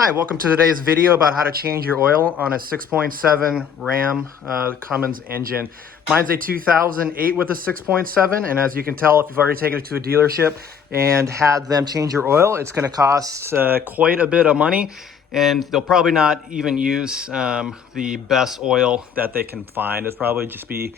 Hi, welcome to today's video about how to change your oil on a 6.7 Ram Cummins engine. Mine's a 2008 with a 6.7, and as you can tell, if you've already taken it to a dealership and had them change your oil, it's going to cost quite a bit of money, and they'll probably not even use the best oil that they can find. It'll probably just be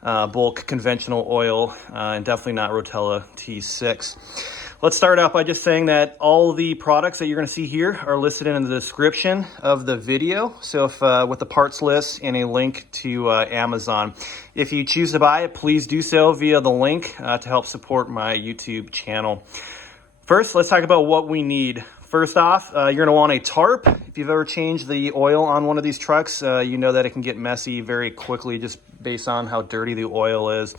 bulk conventional oil, and definitely not Rotella T6. Let's start out by just saying that all the products that you're going to see here are listed in the description of the video. So if with the parts list and a link to Amazon. If you choose to buy it, please do so via the link to help support my YouTube channel. First, let's talk about what we need. First off, you're going to want a tarp. If you've ever changed the oil on one of these trucks, you know that it can get messy very quickly just based on how dirty the oil is.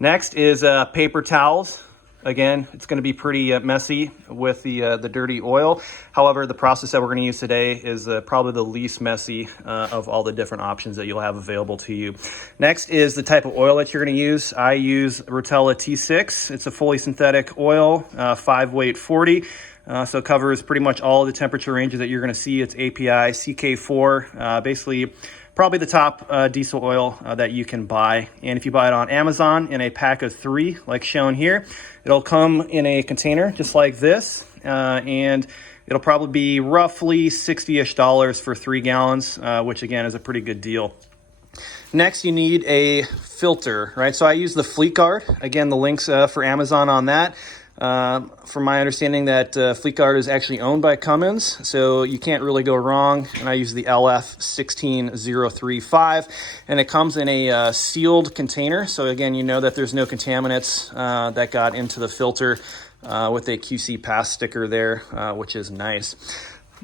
Next is paper towels. Again, it's going to be pretty messy with the dirty oil. However, the process that we're going to use today is probably the least messy of all the different options that you'll have available to you. Next is the type of oil that you're going to use. I use Rotella T6. It's a fully synthetic oil, 5-weight 40. So it covers pretty much all the temperature ranges that you're going to see. It's API, CK4, basically probably the top diesel oil that you can buy. And if you buy it on Amazon in a pack of 3, like shown here, it'll come in a container just like this. And it'll probably be roughly $60-ish for 3 gallons, which again is a pretty good deal. Next, you need a filter, right? So I use the Fleet Guard. Again, the links for Amazon on that. From my understanding that Fleet Guard is actually owned by Cummins, so you can't really go wrong. And I use the LF 16035, and it comes in a sealed container. So again, you know that there's no contaminants that got into the filter with a QC pass sticker there, which is nice.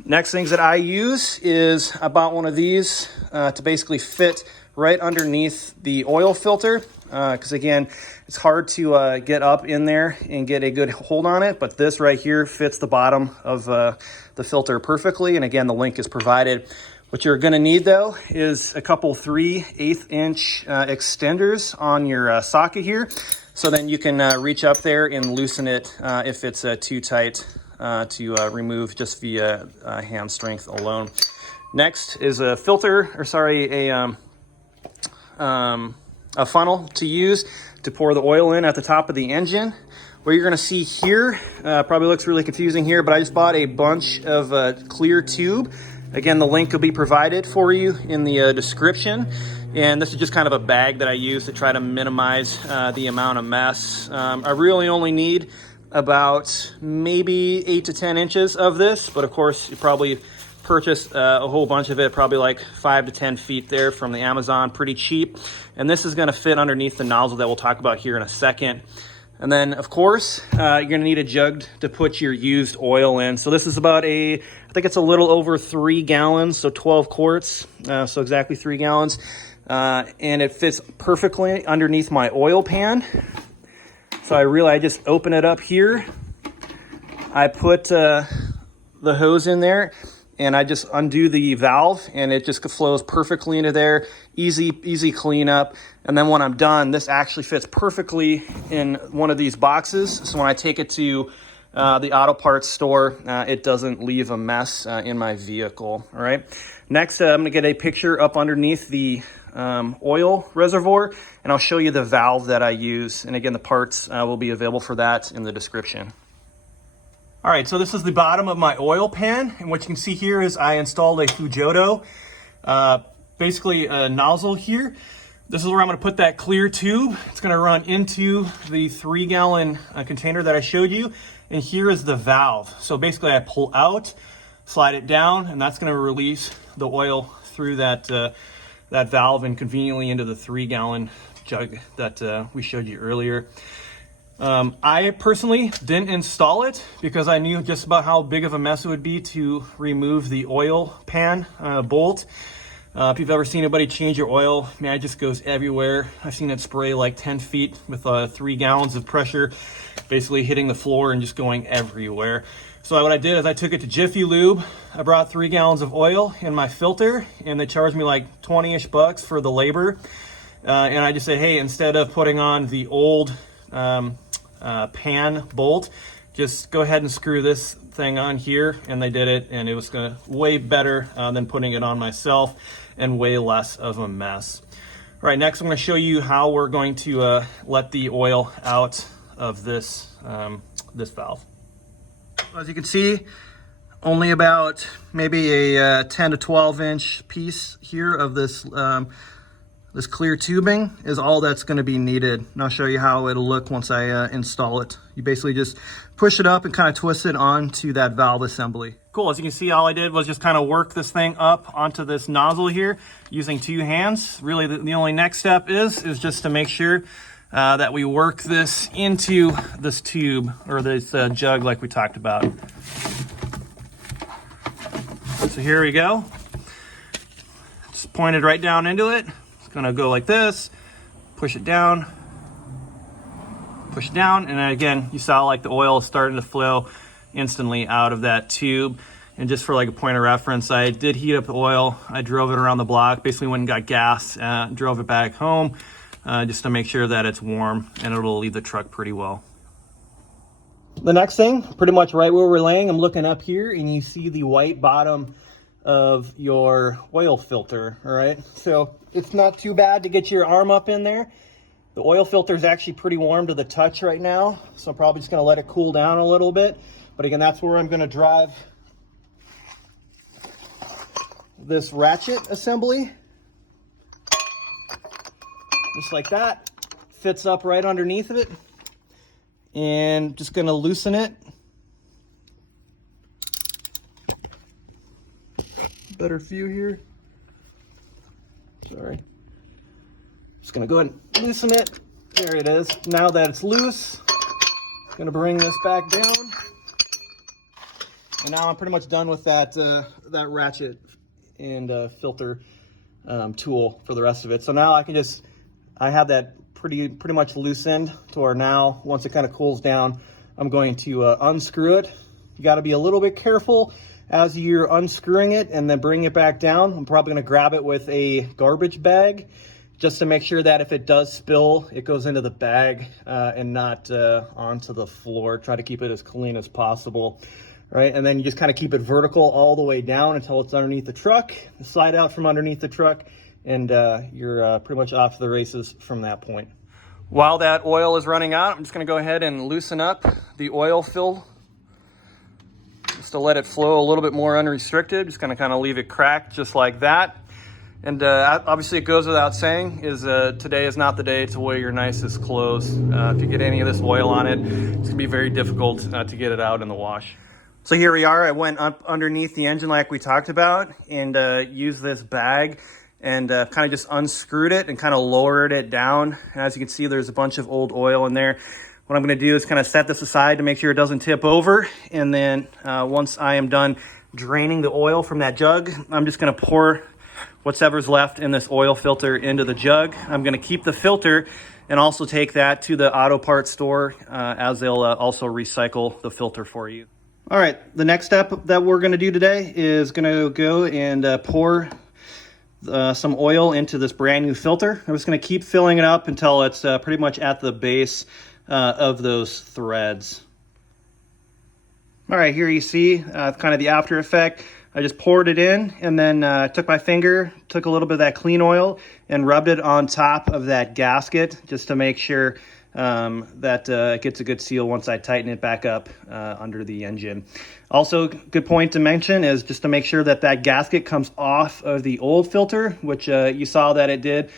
Next things that I use is I bought one of these to basically fit right underneath the oil filter, because again, it's hard to get up in there and get a good hold on it, but this right here fits the bottom of the filter perfectly. And again, the link is provided. What you're going to need though is a couple 3/8 inch extenders on your socket here, so then you can reach up there and loosen it if it's too tight to remove just via hand strength alone. Next is a filter, or sorry, a funnel to use to pour the oil in at the top of the engine. What you're going to see here probably looks really confusing here, but I just bought a bunch of clear tube. Again, the link will be provided for you in the description. And this is just kind of a bag that I use to try to minimize the amount of mess. I really only need about maybe 8 to 10 inches of this, but of course you probably purchased a whole bunch of it, probably like 5 to 10 feet there from the Amazon, pretty cheap. And this is going to fit underneath the nozzle that we'll talk about here in a second. And then of course you're going to need a jug to put your used oil in. So this is about I think it's a little over 3 gallons, so 12 quarts, so exactly 3 gallons. And it fits perfectly underneath my oil pan. So I just open it up here. I put the hose in there, and I just undo the valve, and it just flows perfectly into there. Easy cleanup. And then when I'm done, this actually fits perfectly in one of these boxes. So when I take it to the auto parts store, it doesn't leave a mess in my vehicle. All right. Next, I'm gonna get a picture up underneath the oil reservoir, and I'll show you the valve that I use. And again, the parts will be available for that in the description. All right, so this is the bottom of my oil pan, and what you can see here is I installed a Fumoto, basically a nozzle here. This is where I'm going to put that clear tube. It's going to run into the 3-gallon container that I showed you, and here is the valve. So basically I pull out, slide it down, and that's going to release the oil through that valve and conveniently into the 3-gallon jug that we showed you earlier. I personally didn't install it because I knew just about how big of a mess it would be to remove the oil pan bolt. If you've ever seen anybody change your oil, man, it just goes everywhere. I've seen it spray like 10 feet with 3 gallons of pressure, basically hitting the floor and just going everywhere. So what I did is I took it to Jiffy Lube. I brought 3 gallons of oil in my filter, and they charged me like 20-ish bucks for the labor. And I just said, hey, instead of putting on the old pan bolt, just go ahead and screw this thing on here, and they did it, and it was gonna way better than putting it on myself, and way less of a mess. All right, next I'm going to show you how we're going to let the oil out of this this valve. As you can see, only about maybe a 10 to 12 inch piece here of this this clear tubing is all that's going to be needed. And I'll show you how it'll look once I install it. You basically just push it up and kind of twist it onto that valve assembly. Cool, as you can see, all I did was just kind of work this thing up onto this nozzle here using 2 hands. Really, the only next step is just to make sure that we work this into this tube, or this jug like we talked about. So here we go. Just point it right down into it. It's gonna go like this, push it down, and again, you saw like the oil is starting to flow instantly out of that tube. And just for like a point of reference, I did heat up the oil. I drove it around the block, basically went and got gas, drove it back home, just to make sure that it's warm and it'll leave the truck pretty well. The next thing, pretty much right where we're laying, I'm looking up here and you see the white bottom of your oil filter, all right? So it's not too bad to get your arm up in there. The oil filter is actually pretty warm to the touch right now, so I'm probably just gonna let it cool down a little bit. But again, that's where I'm gonna drive this ratchet assembly. Just like that. Fits up right underneath of it. And just gonna loosen it. Better view here. Sorry. Just gonna go ahead and loosen it. There it is. Now that it's loose, I'm gonna bring this back down. And now I'm pretty much done with that that ratchet and filter tool for the rest of it. So now I have that pretty much loosened to where now, once it kind of cools down, I'm going to unscrew it. You got to be a little bit careful as you're unscrewing it and then bring it back down. I'm probably going to grab it with a garbage bag just to make sure that if it does spill, it goes into the bag and not onto the floor. Try to keep it as clean as possible. Right, and then you just kind of keep it vertical all the way down until it's underneath the truck, slide out from underneath the truck, and you're pretty much off the races from that point. While that oil is running out, I'm just going to go ahead and loosen up the oil fill just to let it flow a little bit more unrestricted. Just going to kind of leave it cracked just like that. And obviously it goes without saying is today is not the day to wear your nicest clothes. If you get any of this oil on it, it's going to be very difficult to get it out in the wash. So here we are. I went up underneath the engine like we talked about and used this bag and kind of just unscrewed it and kind of lowered it down. And as you can see, there's a bunch of old oil in there. What I'm going to do is kind of set this aside to make sure it doesn't tip over. And then once I am done draining the oil from that jug, I'm just going to pour whatever's left in this oil filter into the jug. I'm going to keep the filter and also take that to the auto parts store as they'll also recycle the filter for you. All right, the next step that we're going to do today is going to go and pour some oil into this brand new filter. I'm just going to keep filling it up until it's pretty much at the base of those threads. All right, here you see kind of the after effect. I just poured it in and then took my finger, took a little bit of that clean oil and rubbed it on top of that gasket just to make sure that it gets a good seal once I tighten it back up under the engine. Also, good point to mention is just to make sure that that gasket comes off of the old filter, which you saw that it did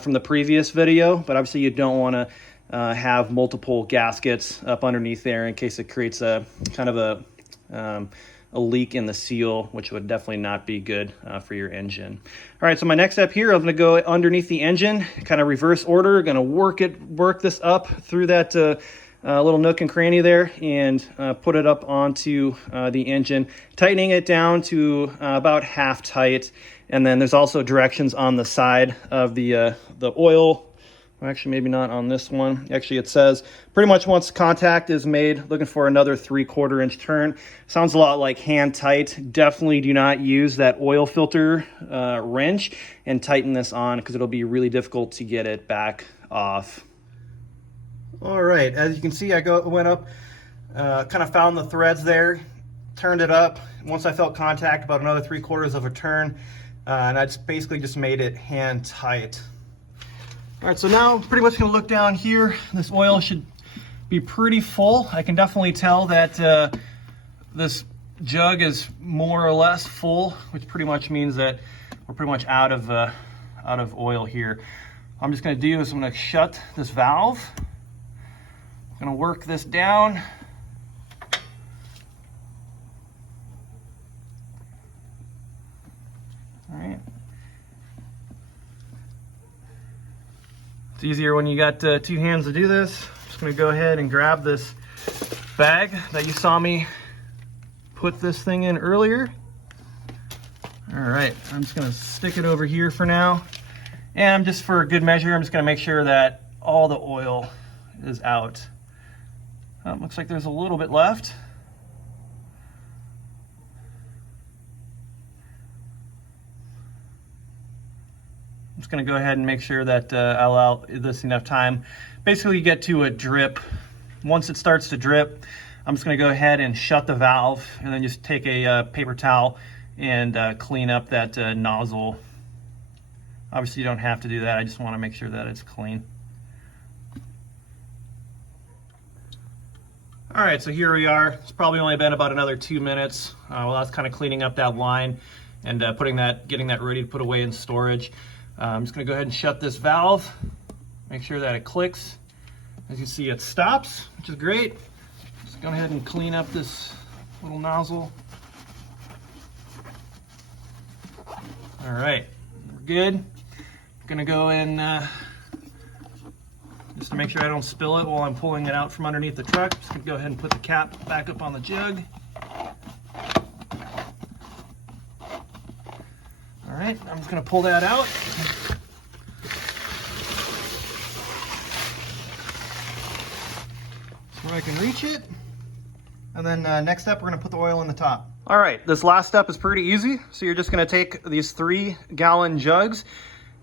from the previous video, but obviously you don't want to have multiple gaskets up underneath there in case it creates a kind of a leak in the seal, which would definitely not be good for your engine. All right, so my next step here, I'm going to go underneath the engine, kind of reverse order, going to work this up through that little nook and cranny there and put it up onto the engine, tightening it down to about half tight. And then there's also directions on the side of the oil. Actually, maybe not on this one. Actually, it says pretty much once contact is made, looking for another 3/4 inch turn. Sounds a lot like hand tight. Definitely do not use that oil filter wrench and tighten this on because it'll be really difficult to get it back off. All right, as you can see, I went up Kind of found the threads there, turned it up. Once I felt contact, about another 3/4 of a turn, and I just basically just made it hand tight. All right, so now pretty much gonna look down here. This oil should be pretty full. I can definitely tell that this jug is more or less full, which pretty much means that we're pretty much out of oil here. What I'm just gonna do is I'm gonna shut this valve. I'm gonna work this down. All right. It's easier when you got 2 hands to do this. I'm just gonna go ahead and grab this bag that you saw me put this thing in earlier. All right, I'm just gonna stick it over here for now. And just for good measure, I'm just gonna make sure that all the oil is out. Looks like there's a little bit left. I'm just gonna go ahead and make sure that I'll allow this enough time. Basically, you get to a drip. Once it starts to drip, I'm just gonna go ahead and shut the valve and then just take a paper towel and clean up that nozzle. Obviously, you don't have to do that. I just wanna make sure that it's clean. All right, so here we are. It's probably only been about another 2 minutes. Well, that's kind of cleaning up that line and getting that ready to put away in storage. I'm just gonna go ahead and shut this valve, make sure that it clicks. As you see, it stops, which is great. Just go ahead and clean up this little nozzle. All right, we're good. I'm gonna go in just to make sure I don't spill it while I'm pulling it out from underneath the truck. Just gonna go ahead and put the cap back up on the jug. All right, I'm just gonna pull that out. So I can reach it. And then next step, we're gonna put the oil in the top. All right, this last step is pretty easy. So you're just gonna take these 3-gallon jugs,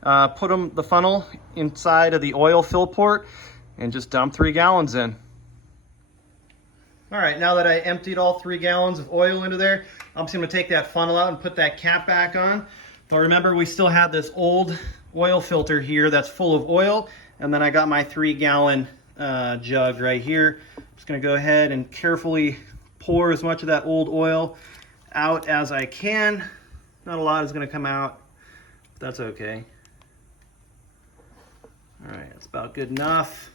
put the funnel inside of the oil fill port and just dump 3 gallons in. All right, now that I emptied all 3 gallons of oil into there, I'm just gonna take that funnel out and put that cap back on. But remember, we still have this old oil filter here that's full of oil, and then I got my 3-gallon jug right here. I'm just gonna go ahead and carefully pour as much of that old oil out as I can. Not a lot is gonna come out, but that's okay. All right, that's about good enough.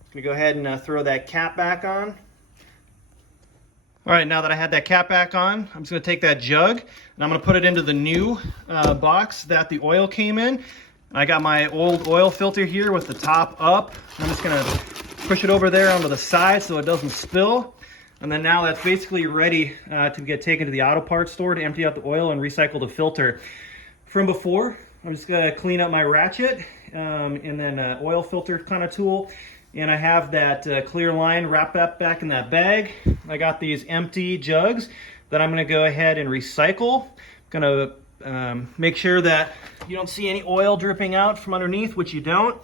I'm gonna go ahead and throw that cap back on. All right, now that I had that cap back on, I'm just gonna take that jug and I'm gonna put it into the new box that the oil came in. I got my old oil filter here with the top up. I'm just gonna push it over there onto the side so it doesn't spill. And then now that's basically ready to get taken to the auto parts store to empty out the oil and recycle the filter. From before, I'm just gonna clean up my ratchet and then oil filter kind of tool. And I have that clear line wrapped up back in that bag. I got these empty jugs that I'm gonna go ahead and recycle. Gonna make sure that you don't see any oil dripping out from underneath, which you don't.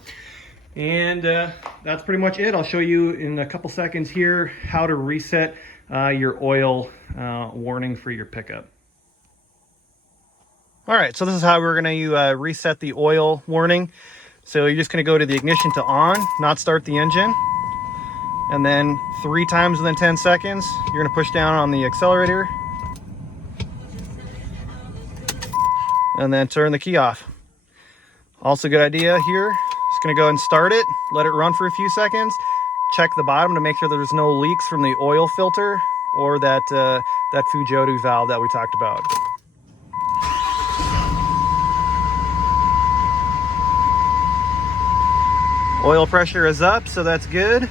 And that's pretty much it. I'll show you in a couple seconds here how to reset your oil warning for your pickup. All right, so this is how we're gonna reset the oil warning. So you're just gonna go to the ignition to on, not start the engine. And then 3 times within 10 seconds, you're gonna push down on the accelerator. And then turn the key off. Also good idea here, just gonna go and start it, let it run for a few seconds, check the bottom to make sure there's no leaks from the oil filter or that Fumoto valve that we talked about. Oil pressure is up, so that's good.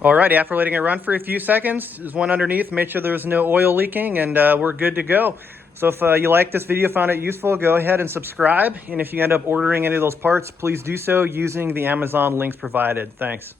Alrighty, after letting it run for a few seconds, there's one underneath, make sure there's no oil leaking, and we're good to go. So if you like this video, found it useful, go ahead and subscribe. And if you end up ordering any of those parts, please do so using the Amazon links provided. Thanks.